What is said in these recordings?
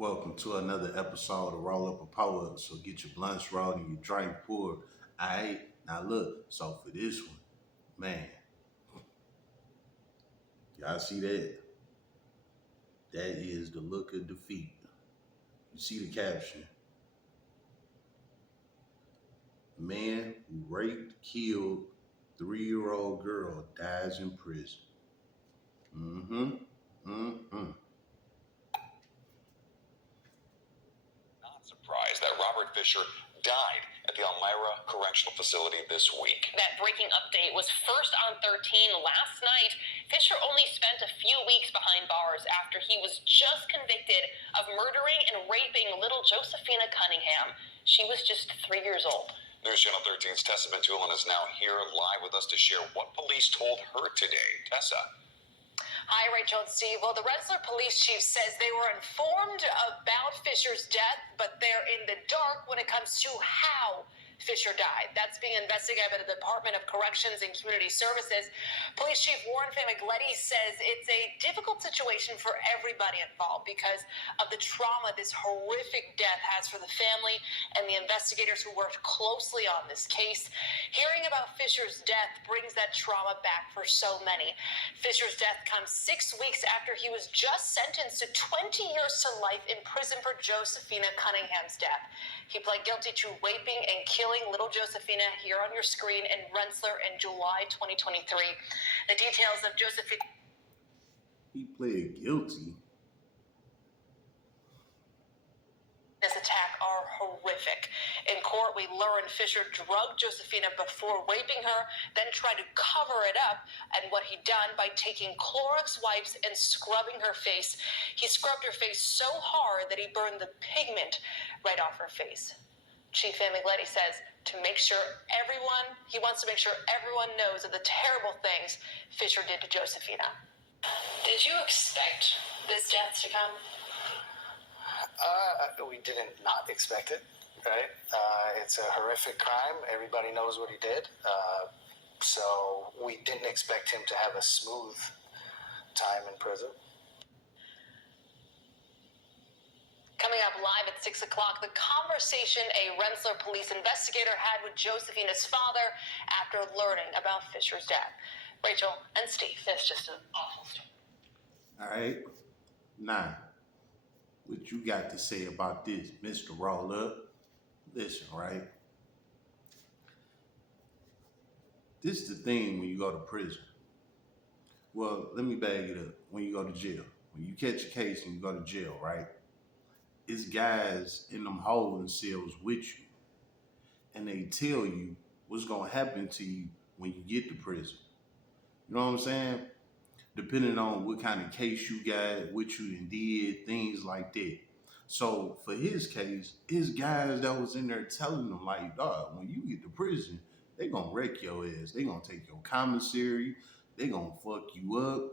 Welcome to another episode of Roll Up a Power Up. So get your blunts rolled and your drink poured. Alright, now look, so for this one, man, y'all see that? That is the look of defeat. You see the caption. Man who raped, killed 3-year-old girl dies in prison. Mm-hmm. Mm-hmm. Not surprised that Robert Fisher died at the Elmira Correctional Facility this week. That breaking update was first on 13 last night. Fisher only spent a few weeks behind bars after he was just convicted of murdering and raping little Josephina Cunningham. She was just 3 years old. News Channel 13's Tessa Ventulin is now here live with us to share what police told her today. Tessa. Hi, Rachel and Steve. Well, the Rensselaer police chief says they were informed about Fisher's death, but they're in the dark when it comes to how Fisher died. That's being investigated by the Department of Corrections and Community Services. Police Chief Warren Famigletti says it's a difficult situation for everybody involved because of the trauma this horrific death has for the family and the investigators who worked closely on this case. Hearing about Fisher's death brings that trauma back for so many. Fisher's death comes 6 weeks after he was just sentenced to 20 years to life in prison for Josephina Cunningham's death. He pled guilty to raping and killing little Josephina, here on your screen, in Rensselaer in July 2023. The details of Josephina's He pled guilty. attack are horrific. In court, we learned Fisher drugged Josephina before raping her, then tried to cover it up, and what he done by taking Clorox wipes and scrubbing her face. He scrubbed her face so hard that he burned the pigment right off her face. Chief Famigletti says he wants to make sure everyone knows of the terrible things Fisher did to Josephina. Did you expect this death to come? We didn't not expect it, right? It's a horrific crime. Everybody knows what he did. So we didn't expect him to have a smooth time in prison. Coming up live at 6 o'clock, the conversation a Rensselaer police investigator had with Josephina's father after learning about Fisher's death. Rachel and Steve, it's just an awful story. All right. Now, what you got to say about this, Mr. Roll Up? Listen, right? This is the thing when you go to prison. Well, let me bag it up. When you go to jail. When you catch a case and you go to jail, right? It's guys in them holding cells with you. And they tell you what's going to happen to you when you get to prison. You know what I'm saying? Depending on what kind of case you got, what you did, things like that. So for his case, his guys that was in there telling him, like, dog, when you get to prison, they gonna wreck your ass. They gonna take your commissary. They gonna fuck you up.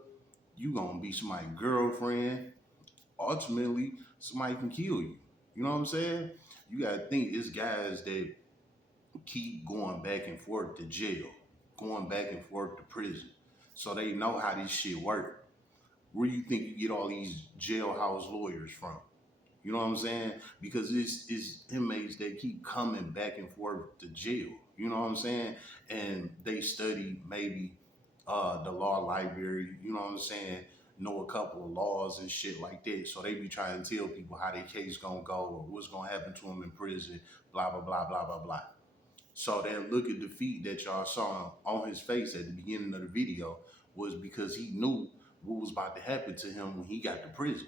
You gonna be somebody's girlfriend. Ultimately, somebody can kill you. You know what I'm saying? You gotta think it's guys that keep going back and forth to jail, going back and forth to prison. So they know how this shit work. Where you think you get all these jailhouse lawyers from? You know what I'm saying? Because it's inmates that keep coming back and forth to jail. You know what I'm saying? And they study maybe the law library, you know what I'm saying? Know a couple of laws and shit like that. So they be trying to tell people how their case gonna go or what's gonna happen to them in prison, blah, blah, blah, blah, blah, blah. So that look of defeat that y'all saw on his face at the beginning of the video was because he knew what was about to happen to him when he got to prison.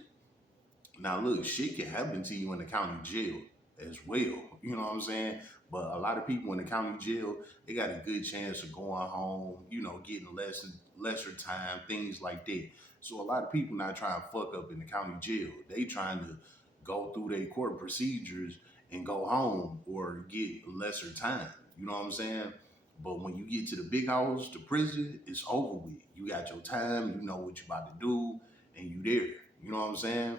Now look, shit can happen to you in the county jail as well. You know what I'm saying? But a lot of people in the county jail, they got a good chance of going home, you know, getting lesser time, things like that. So a lot of people not trying to fuck up in the county jail. They trying to go through their court procedures and go home or get lesser time. You know what I'm saying? But when you get to the big house, the prison, it's over with. You got your time, you know what you about to do, and you there. You know what I'm saying?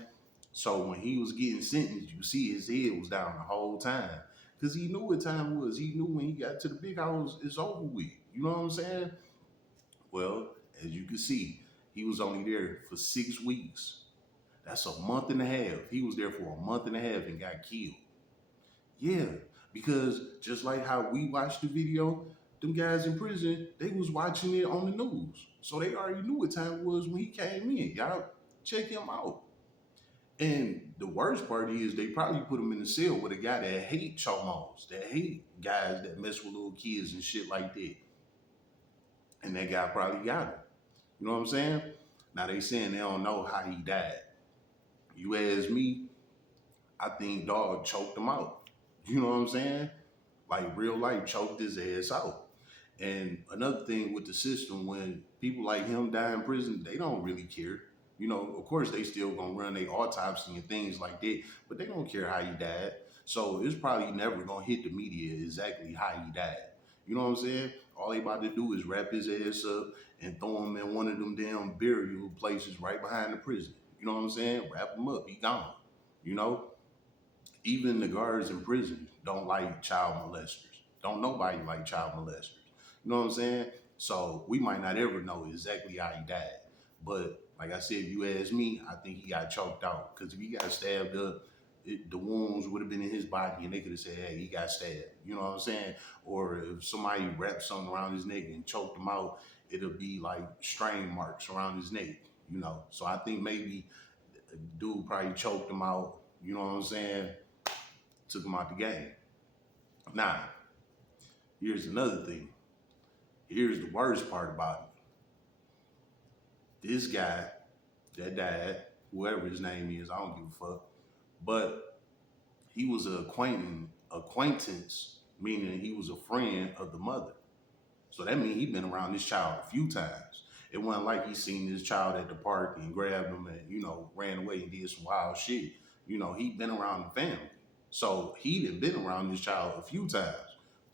So when he was getting sentenced, you see his head was down the whole time. Because he knew what time it was. He knew when he got to the big house, it's over with. You know what I'm saying? Well, as you can see, he was only there for 6 weeks. That's a month and a half. He was there for a month and a half and got killed. Yeah, because just like how we watched the video, them guys in prison, they was watching it on the news. So they already knew what time it was when he came in. Y'all check him out. And the worst part is they probably put him in the cell with a guy that hate chomos, that hate guys that mess with little kids and shit like that. And that guy probably got him. You know what I'm saying? Now they saying they don't know how he died. You ask me, I think dog choked him out. You know what I'm saying? Like real life choked his ass out. And another thing with the system, when people like him die in prison, they don't really care. You know, of course they still gonna run their autopsy and things like that, but they don't care how he died. So it's probably never gonna hit the media exactly how he died. You know what I'm saying? All they about to do is wrap his ass up and throw him in one of them damn burial places right behind the prison. You know what I'm saying? Wrap him up, he gone. You know? Even the guards in prison don't like child molesters. Don't nobody like child molesters. You know what I'm saying? So we might not ever know exactly how he died. But like I said, if you ask me, I think he got choked out. Because if he got stabbed up, the wounds would have been in his body and they could have said, hey, he got stabbed. You know what I'm saying? Or if somebody wrapped something around his neck and choked him out, it'll be like strain marks around his neck. You know? So I think maybe dude probably choked him out. You know what I'm saying? Took him out the game. Now, here's another thing. Here's the worst part about it. This guy that died, whoever his name is, I don't give a fuck, but he was an acquaintance, meaning he was a friend of the mother. So that means he been around this child a few times. It wasn't like he seen this child at the park and grabbed him and, you know, ran away and did some wild shit. You know, he been around the family. So he done been around this child a few times,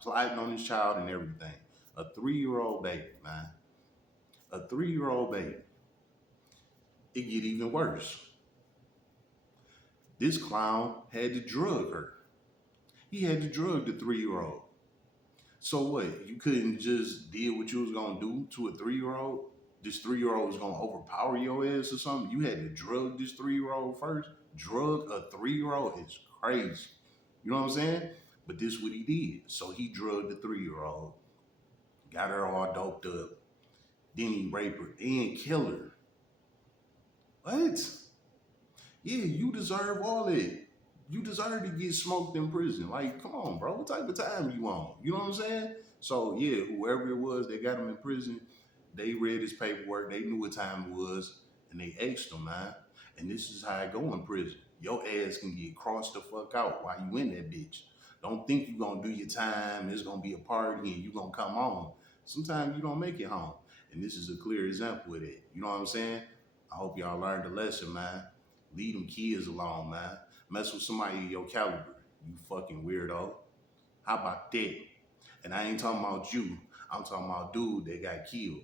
plotting on this child and everything. A 3-year-old baby, man. A 3-year-old baby. It get even worse. This clown had to drug her. He had to drug the 3-year-old. So what? You couldn't just deal what you was gonna do to a 3-year-old? This 3-year-old was gonna overpower your ass or something? You had to drug this 3-year-old first? Drug a 3-year-old? It's crazy. You know what I'm saying? But this is what he did. So he drugged the 3-year-old, got her all doped up, then he raped her and killed her. What? Yeah, you deserve all that. You deserve to get smoked in prison. Like, come on, bro. What type of time you on? You know what I'm saying? So, yeah, whoever it was that got him in prison, they read his paperwork. They knew what time it was, and they asked him, man. And this is how I go in prison. Your ass can get crossed the fuck out while you in that bitch. Don't think you gonna do your time, it's gonna be a party, and you gonna come home. Sometimes you don't make it home. And this is a clear example of that. You know what I'm saying? I hope y'all learned a lesson, man. Leave them kids alone, man. Mess with somebody of your caliber, you fucking weirdo. How about that? And I ain't talking about you. I'm talking about dude that got killed.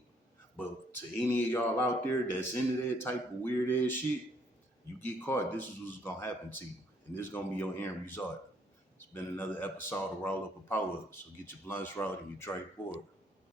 But to any of y'all out there that's into that type of weird ass shit, you get caught, this is what's gonna happen to you. And this is gonna be your end result. It's been another episode of Roll Up a Power Up. So get your blunts rolled and your tray poured.